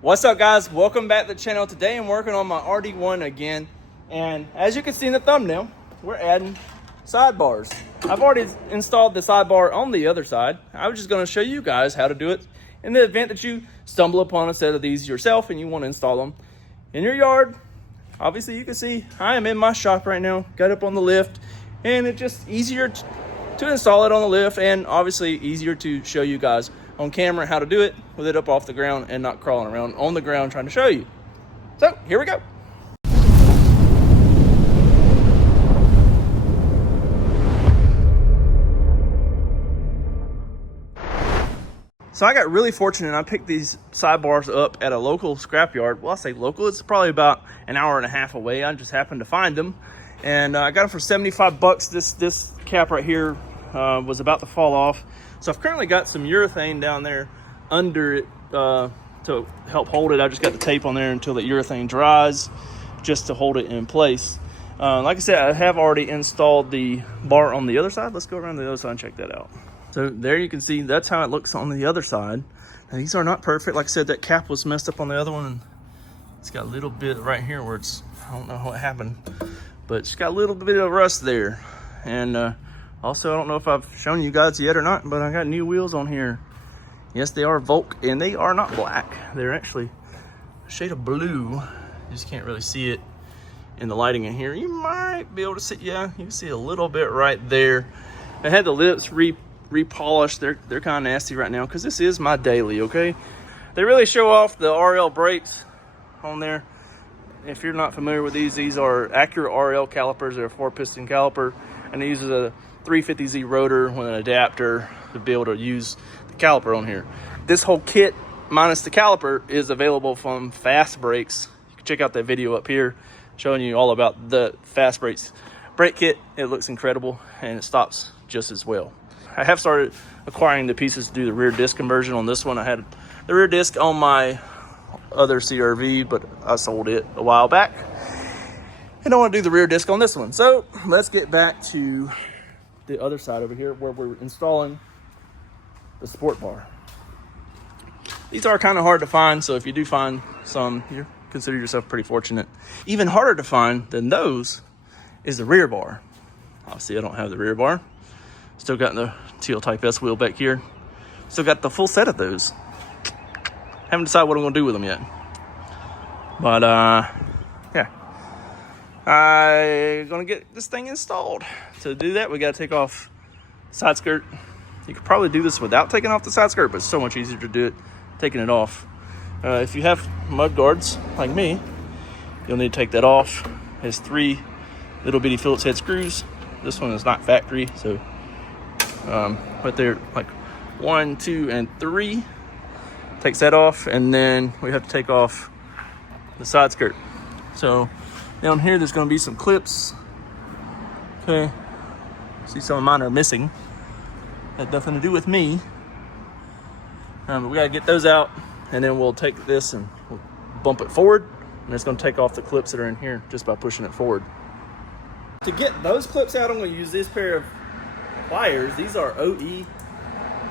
What's up, guys? Welcome back to the channel. Today I'm working on my RD1 again, and as you can see in the thumbnail, we're adding sidebars. I've already installed the sidebar on the other side. I was just going to show you guys how to do it in the event that you stumble upon a set of these yourself and you want to install them in your yard. Obviously, you can see I am in my shop right now, got up on the lift, and it's just easier to install it on the lift, and obviously easier to show you guys on camera how to do it with it up off the ground and not crawling around on the ground trying to show you. So here we go. So I got really fortunate. I picked these sidebars up at a local scrapyard. Well, I say local, it's probably about an hour and a half away. I just happened to find them, and I got them for 75 bucks. This cap right here was about to fall off. So I've currently got some urethane down there under it to help hold it. I just got the tape on there until the urethane dries, just to hold it in place. Like I said, I have already installed the bar on the other side. Let's go around the other side and check that out. So there you can see, that's how it looks on the other side. Now, these are not perfect. Like I said, that cap was messed up on the other one, and it's got a little bit right here where it's, I don't know what happened, but it's got a little bit of rust there. And also, I don't know if I've shown you guys yet or not, but I got new wheels on here. Yes, they are Volk, and they are not black. They're actually a shade of blue. You just can't really see it in the lighting in here. You might be able to see, yeah, you can see a little bit right there. I had the lips repolished. They're kind of nasty right now because this is my daily, okay? They really show off the RL brakes on there. If you're not familiar with these are accurate RL calipers. They're a 4-piston caliper, and it uses a 350Z rotor with an adapter to be able to use the caliper on here. This whole kit minus the caliper is available from Fast Brakes. You can check out that video up here showing you all about the Fast Brakes brake kit. It looks incredible, and it stops just as well. I have started acquiring the pieces to do the rear disc conversion on this one. I had the rear disc on my other CRV, but I sold it a while back, and I want to do the rear disc on this one. So let's get back to the other side over here where we're installing the sport bar. These are kind of hard to find, so if you do find some, you consider yourself pretty fortunate. Even harder to find than those is the rear bar. Obviously, I don't have the rear bar. Still got the Teal Type S wheel back here. Still got the full set of those. Haven't decided what I'm gonna do with them yet. But yeah, I'm gonna get this thing installed. To do that, we gotta take off the side skirt. You could probably do this without taking off the side skirt, but it's so much easier to do it taking it off. If you have mud guards like me, you'll need to take that off. It has 3 little bitty Phillips head screws. This one is not factory, so but they're like 1, 2, and 3. Takes that off, and then we have to take off the side skirt. So down here, there's going to be some clips. Okay, see some of mine are missing. Had nothing to do with me. But we got to get those out, and then we'll take this and we'll bump it forward, and it's going to take off the clips that are in here just by pushing it forward. To get those clips out, I'm going to use this pair of pliers. These are OE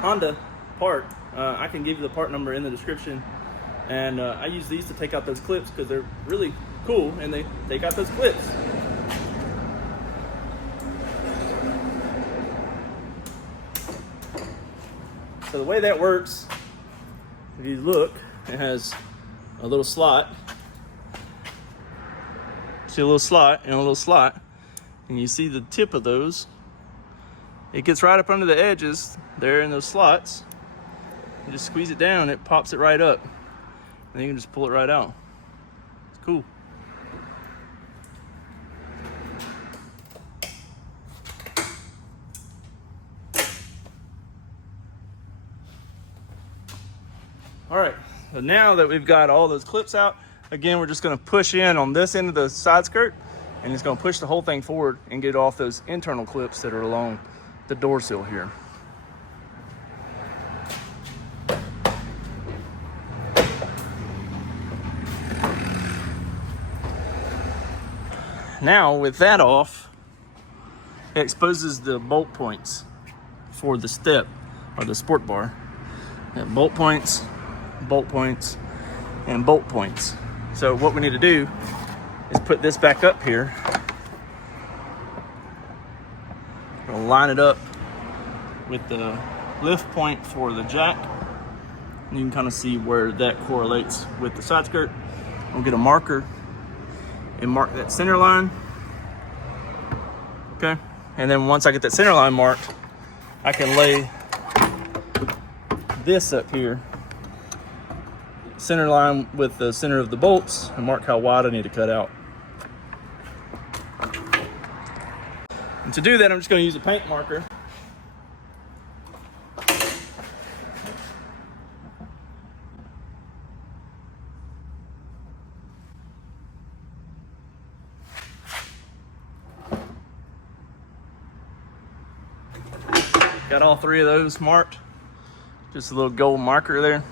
Honda part. I can give you the part number in the description, and I use these to take out those clips because they're really cool, and they take out those clips. So the way that works, if you look, it has a little slot. See a little slot and a little slot, and you see the tip of those. It gets right up under the edges there in those slots. You just squeeze it down, it pops it right up, and you can just pull it right out. It's cool. All right, so now that we've got all those clips out, again, we're just gonna push in on this end of the side skirt, and it's gonna push the whole thing forward and get off those internal clips that are along the door sill here. Now with that off, it exposes the bolt points for the step or the sport bar. Bolt points, and bolt points. So what we need to do is put this back up here. We're gonna line it up with the lift point for the jack. You can kind of see where that correlates with the side skirt. We'll get a marker and mark that center line. Okay, and then once I get that center line marked, I can lay this up here, center line with the center of the bolts, and mark how wide I need to cut out. And to do that, I'm just going to use a paint marker. Got all three of those marked. Just a little gold marker there.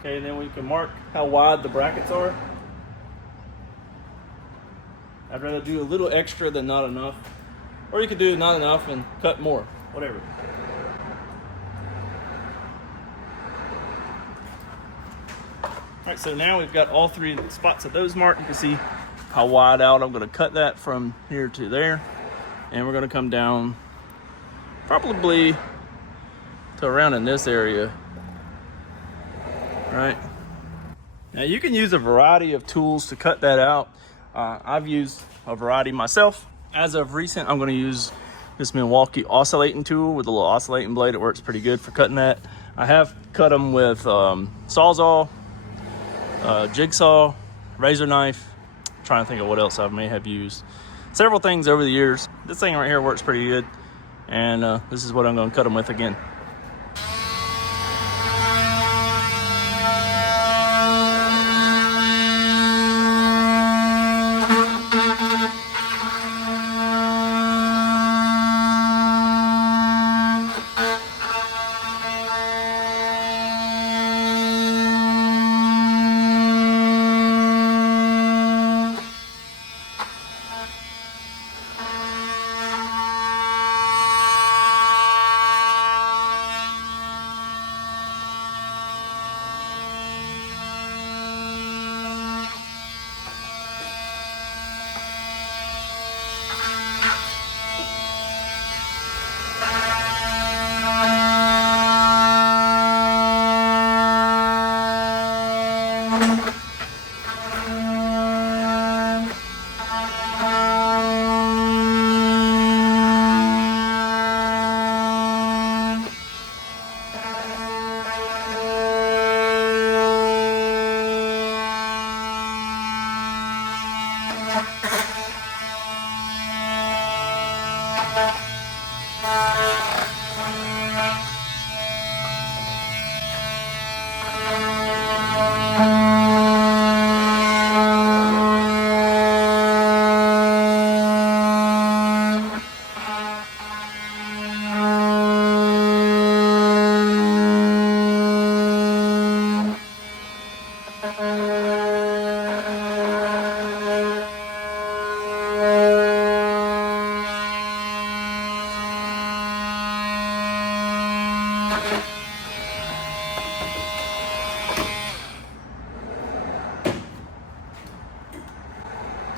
Okay, and then we can mark how wide the brackets are. I'd rather do a little extra than not enough. Or you could do not enough and cut more, whatever. All right, so now we've got all three spots of those marked. You can see how wide out I'm gonna cut that from here to there. And we're gonna come down probably to around in this area, right? Now you can use a variety of tools to cut that out. I've used a variety myself. As of recent, I'm gonna use this Milwaukee oscillating tool with a little oscillating blade. It works pretty good for cutting that. I have cut them with Sawzall, jigsaw, razor knife. I'm trying to think of what else I may have used. Several things over the years. This thing right here works pretty good. And this is what I'm gonna cut them with again.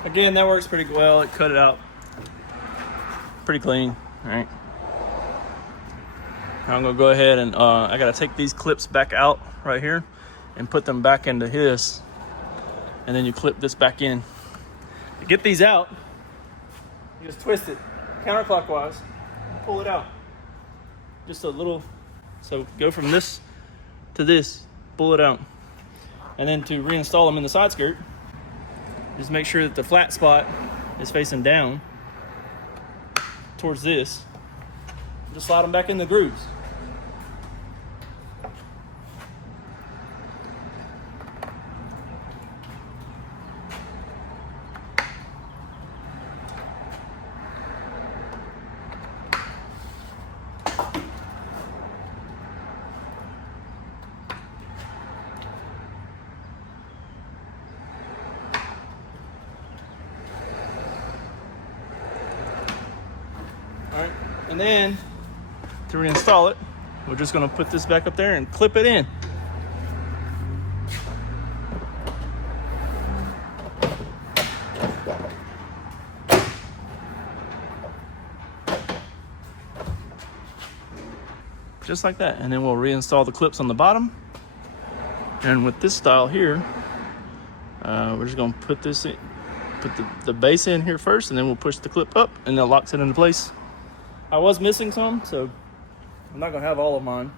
Again, that works pretty well. It cut it out pretty clean, all right? Now I'm gonna go ahead and I gotta take these clips back out right here and put them back into this, and then you clip this back in. To get these out, you just twist it counterclockwise, pull it out. Just a little, so go from this to this, pull it out. And then to reinstall them in the side skirt, just make sure that the flat spot is facing down towards this. Just slide them back in the grooves. All right, and then to reinstall it, we're just gonna put this back up there and clip it in. just like that. And then we'll reinstall the clips on the bottom. And with this style here, we're just gonna put this in, put the base in here first, and then we'll push the clip up and that locks it into place. I was missing some, so I'm not gonna have all of mine.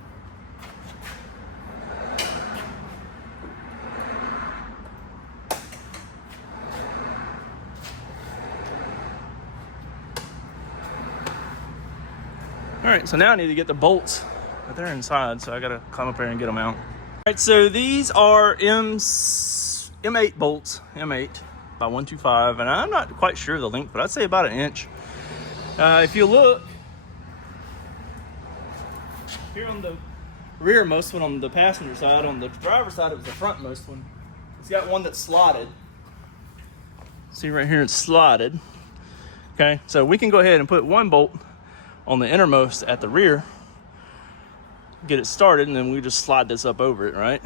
All right, so now I need to get the bolts, but they're inside, so I gotta climb up there and get them out. All right, so these are M8 bolts, M8 by 125, and I'm not quite sure the length, but I'd say about 1 inch. If you look, here on the rearmost one on the passenger side, on the driver's side it was the frontmost one. It's got one that's slotted. See right here, it's slotted. Okay, so we can go ahead and put one bolt on the innermost at the rear, get it started, and then we just slide this up over it, right?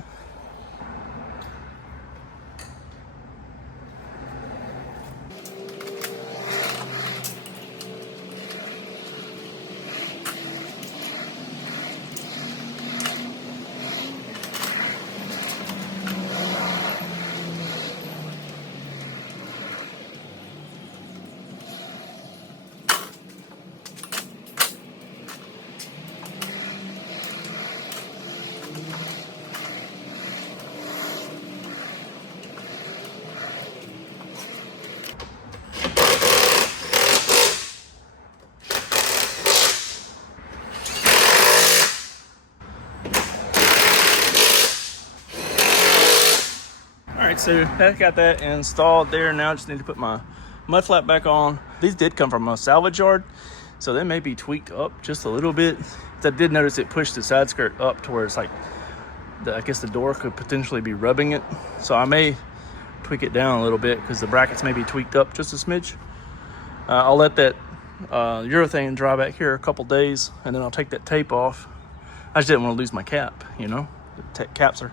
So I got that installed there. Now I just need to put my mud flap back on. These did come from a salvage yard, so they may be tweaked up just a little bit. I did notice it pushed the side skirt up to where it's like, I guess the door could potentially be rubbing it. So I may tweak it down a little bit because the brackets may be tweaked up just a smidge. I'll let that urethane dry back here a couple days, and then I'll take that tape off. I just didn't want to lose my cap, you know. The caps are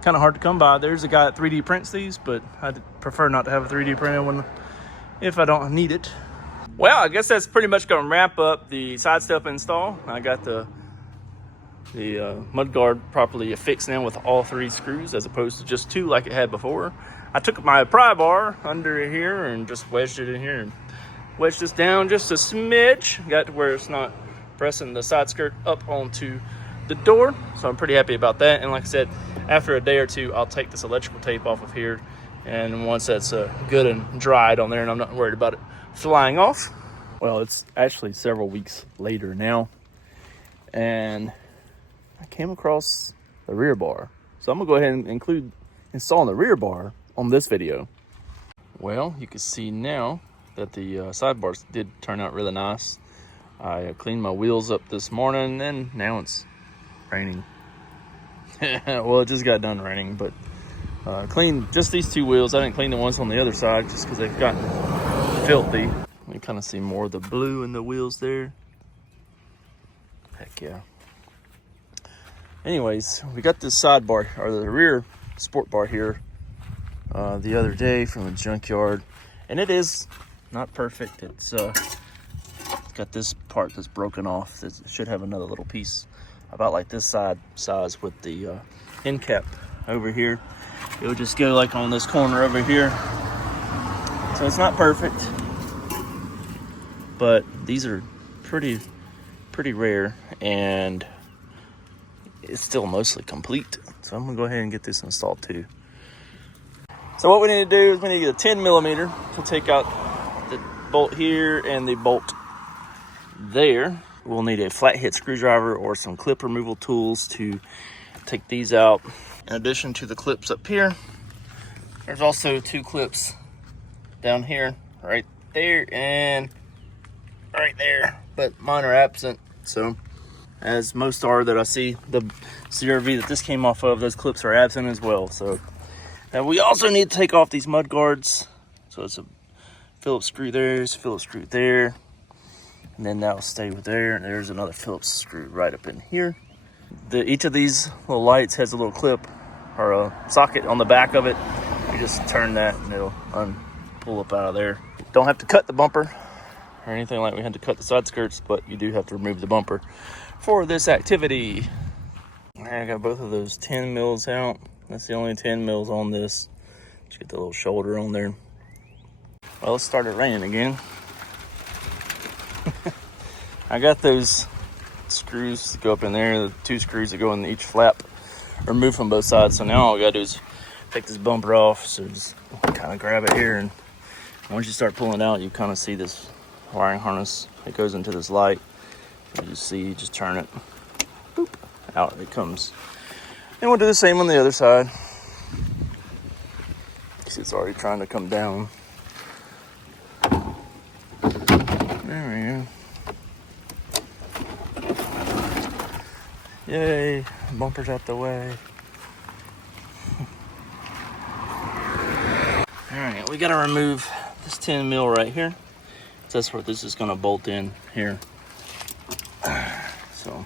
kind of hard to come by. There's a guy that 3D prints these, but I prefer not to have a 3D printed one if I don't need it. Well, I guess that's pretty much going to wrap up the side step install. I got the mud guard properly affixed now with all 3 screws as opposed to just 2 like it had before. I took my pry bar under here and just wedged it in here and wedged this down just a smidge. Got to where it's not pressing the side skirt up onto the door, so I'm pretty happy about that. And like I said, after a day or two I'll take this electrical tape off of here, and once that's good and dried on there and I'm not worried about it flying off. Well, it's actually several weeks later now, and I came across the rear bar, so I'm gonna go ahead and include installing the rear bar on this video. Well, you can see now that the sidebars did turn out really nice. I cleaned my wheels up this morning, and now it's raining. Well, it just got done raining, but cleaned just these 2 wheels. I didn't clean the ones on the other side just because they've gotten filthy. You kind of see more of the blue in the wheels there. Heck yeah. Anyways, we got this sidebar, or the rear sport bar here the other day from the junkyard, and it is not perfect. It's got this part that's broken off. It should have another little piece about like this size with the end cap over here. It would just go like on this corner over here. So it's not perfect, but these are pretty rare, and it's still mostly complete. So I'm gonna go ahead and get this installed too. So what we need to do is we need to get a 10 millimeter to take out the bolt here and the bolt there. We'll need a flathead screwdriver or some clip removal tools to take these out. In addition to the clips up here, there's also 2 clips down here, right there and right there, but mine are absent. So as most are that I see, the CRV that this came off of, those clips are absent as well. So now we also need to take off these mud guards. So it's a Phillips screw there, there's a Phillips screw there, and then that'll stay with there. And there's another Phillips screw right up in here. Each of these little lights has a little clip or a socket on the back of it. You just turn that and it'll pull up out of there. Don't have to cut the bumper or anything like we had to cut the side skirts, but you do have to remove the bumper for this activity. All right, I got both of those 10 mils out. That's the only 10 mils on this. Just get the little shoulder on there. Well, it started raining again. I got those screws to go up in there, the 2 screws that go in each flap, removed from both sides. So now all I gotta do is take this bumper off. So just kind of grab it here, and once you start pulling it out, you kind of see this wiring harness. It goes into this light. You see, just turn it, boop, out it comes. And we'll do the same on the other side. See, it's already trying to come down. There we go. Yay, bumper's out the way. All right, we gotta remove this 10 mil right here. That's where this is gonna bolt in here. So.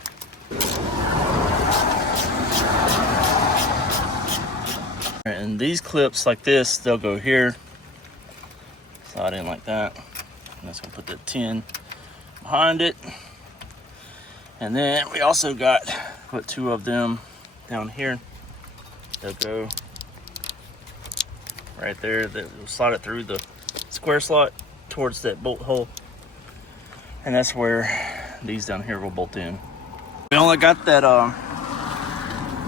And these clips like this, they'll go here, slide in like that. And that's gonna put the 10 behind it. And then we also got, put 2 of them down here. They'll go right there. They'll slide it through the square slot towards that bolt hole. And that's where these down here will bolt in. We only got that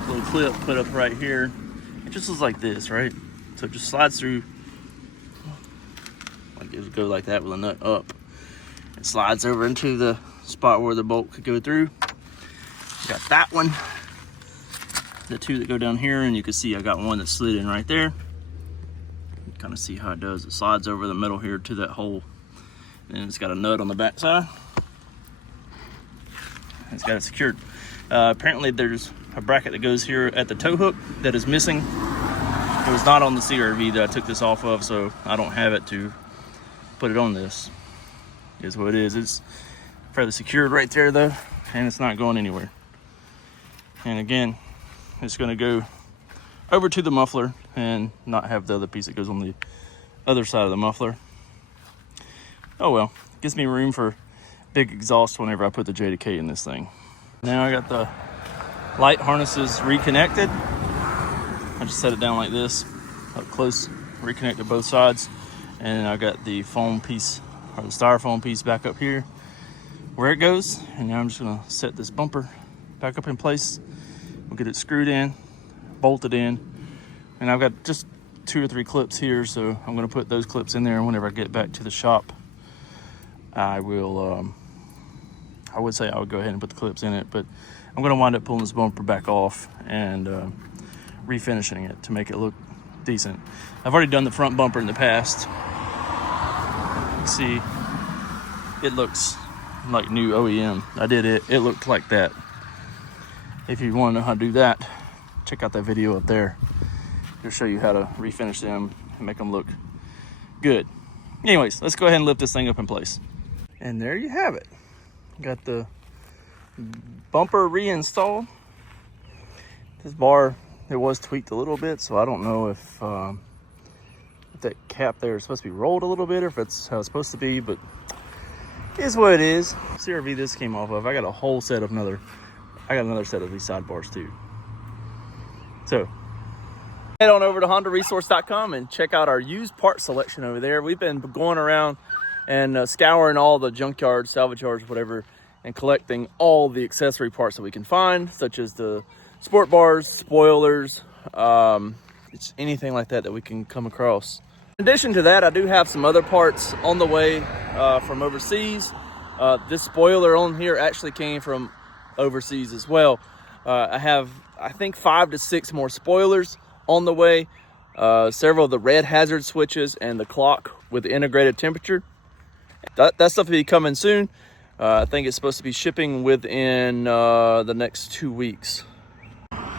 little clip put up right here. It just looks like this, right? So it just slides through, like it would go like that with a nut up. It slides over into the spot where the bolt could go through. Got that one, the 2 that go down here, and you can see I got one that slid in right there. You kind of see how it does. It slides over the middle here to that hole, and it's got a nut on the back side. It's got it secured. Apparently there's a bracket that goes here at the tow hook that is missing. It was not on the CRV that I took this off of, so I don't have it to put it on this. Is what it is. It's fairly secured right there though, and it's not going anywhere. And again, it's going to go over to the muffler and not have the other piece that goes on the other side of the muffler. Oh well, gives me room for big exhaust whenever I put the J2K in this thing. Now I got the light harnesses reconnected. I just set it down like this, up close, reconnected both sides. And I got the foam piece, or the styrofoam piece back up here where it goes. And now I'm just gonna set this bumper back up in place. We'll get it screwed in, bolted in. And I've got just 2 or 3 clips here, so I'm gonna put those clips in there. And whenever I get back to the shop, I will, I would say I would go ahead and put the clips in it, but I'm gonna wind up pulling this bumper back off and refinishing it to make it look decent. I've already done the front bumper in the past. See, it looks like new OEM. I did it, it looked like that. If you want to know how to do that, check out that video up there. It'll show you how to refinish them and make them look good. Anyways, let's go ahead and lift this thing up in place. And there you have it. Got the bumper reinstalled. This bar, it was tweaked a little bit, so I don't know if that cap there is supposed to be rolled a little bit, or if it's how it's supposed to be, but it is what it is. CRV this came off of. I got a whole set of I got another set of these sidebars too. So head on over to HondaResource.com and check out our used part selection over there. We've been going around and scouring all the junkyards, salvage yards, whatever, and collecting all the accessory parts that we can find, such as the sport bars, spoilers, it's anything like that that we can come across. In addition to that, I do have some other parts on the way from overseas. This spoiler on here actually came from overseas as well. I have, I think, 5 to 6 more spoilers on the way. Several of the red hazard switches and the clock with the integrated temperature. That stuff will be coming soon. I think it's supposed to be shipping within the next 2 weeks.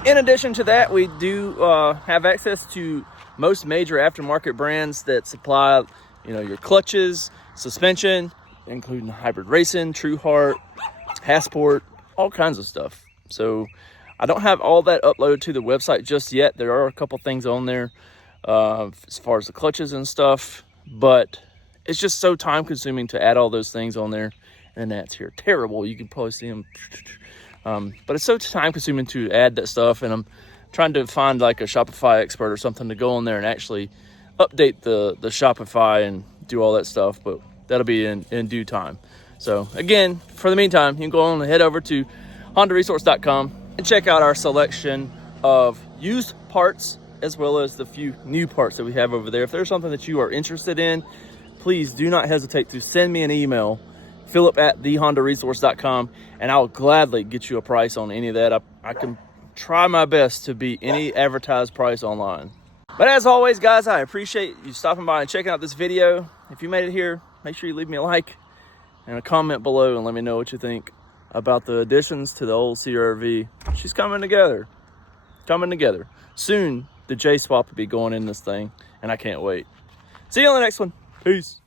In addition to that, we do have access to most major aftermarket brands that supply, your clutches, suspension, including Hybrid Racing, True Heart, Passport, all kinds of stuff. So I don't have all that uploaded to the website just yet. There are a couple things on there as far as the clutches and stuff, but it's just so time consuming to add all those things on there. And that's here terrible. You can probably see them But it's so time consuming to add that stuff, and I'm trying to find like a Shopify expert or something to go on there and actually update the Shopify and do all that stuff, but that'll be in due time. So again, for the meantime, you can go on and head over to HondaResource.com and check out our selection of used parts as well as the few new parts that we have over there. If there's something that you are interested in, please do not hesitate to send me an email, philip@thehondaresource.com, and I'll gladly get you a price on any of that. I can try my best to beat any advertised price online. But as always, guys, I appreciate you stopping by and checking out this video. If you made it here, make sure you leave me a like and a comment below and let me know what you think about the additions to the old CR-V. She's coming together. Soon, the J-swap will be going in this thing, and I can't wait. See you on the next one. Peace.